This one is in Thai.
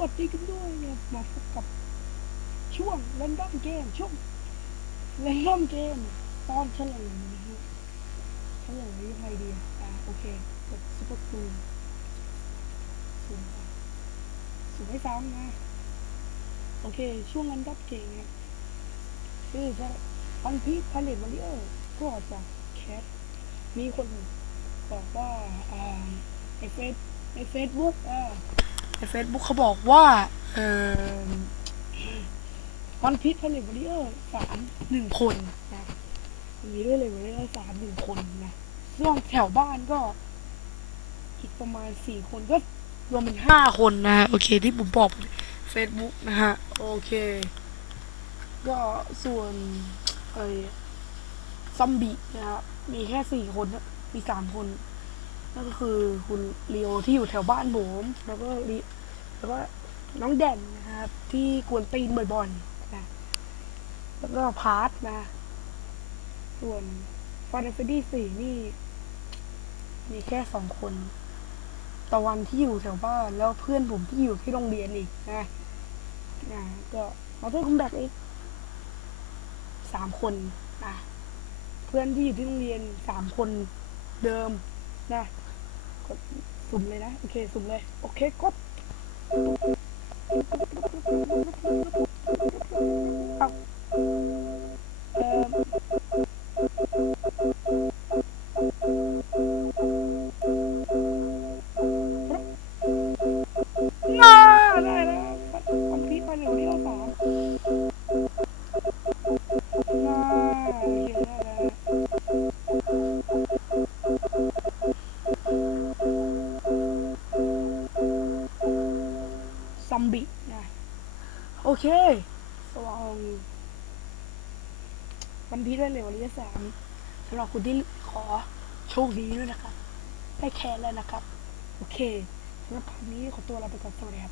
วัสดีกันด้วยนะมาพบกับช่วงเล่นดอมเกมช่วงเล่นดอมเกมตอนเฉลยนะฮะเฉลยยังไงดีอะอ่าโอเคกดซุปเปอร์คูลสูงสูงไม่ซ้ำนะ โอเค ช่วงเล่นดอมเกมเนี่ยคือจะวันพีพาเลตวอลเลอร์ก็จะแคสมีคนบอกว่าอ่าในเฟซในเฟซบุ๊กอ่า ในเฟซบุ๊กเขาบอกว่า เออวันพีชผลิตวอริเออร์สามหนึ่งคนนะมีด้วยเลยวอริเออร์สามหนึ่งคนนะส่วนแถวบ้านก็อีกประมาณสี่คนก็รวมเป็นห้าคนนะฮะ โอเค ที่ผมบอกเฟซบุ๊กนะฮะ โอเค ก็ส่วนไอ้ซัมบินะครับมีแค่สี่คน มีสามคน นั่นก็คือคุณเลียวที่อยู่แถวบ้านผมแล้วก็ลิแล้วก็น้องแด่นนะครับ ที่กวนตีนบ่อยๆนะแล้วก็พาร์ทนะ ส่วนฟาร์เฟดี้สี่นี่ มีแค่สองคนตะวันที่อยู่แถวบ้านแล้วเพื่อนผมที่อยู่ที่โรงเรียนอีกนะนะก็มาเพื่อนคุมแบกอีกสามคนนะเพื่อนที่อยู่ที่โรงเรียนสามคนเดิมนะ กดสุ่มเลยนะ โอเค สุ่มเลย โอเค กด มบินะโอเคสว่างวันพีชได้เลยวันที่สามสำหรับคุณที่ขอโชคดีด้วยนะครับได้แคร์แล้วนะครับ โอเคสำหรับวันนี้ขอตัวลาไปก่อนสวัสดีครับ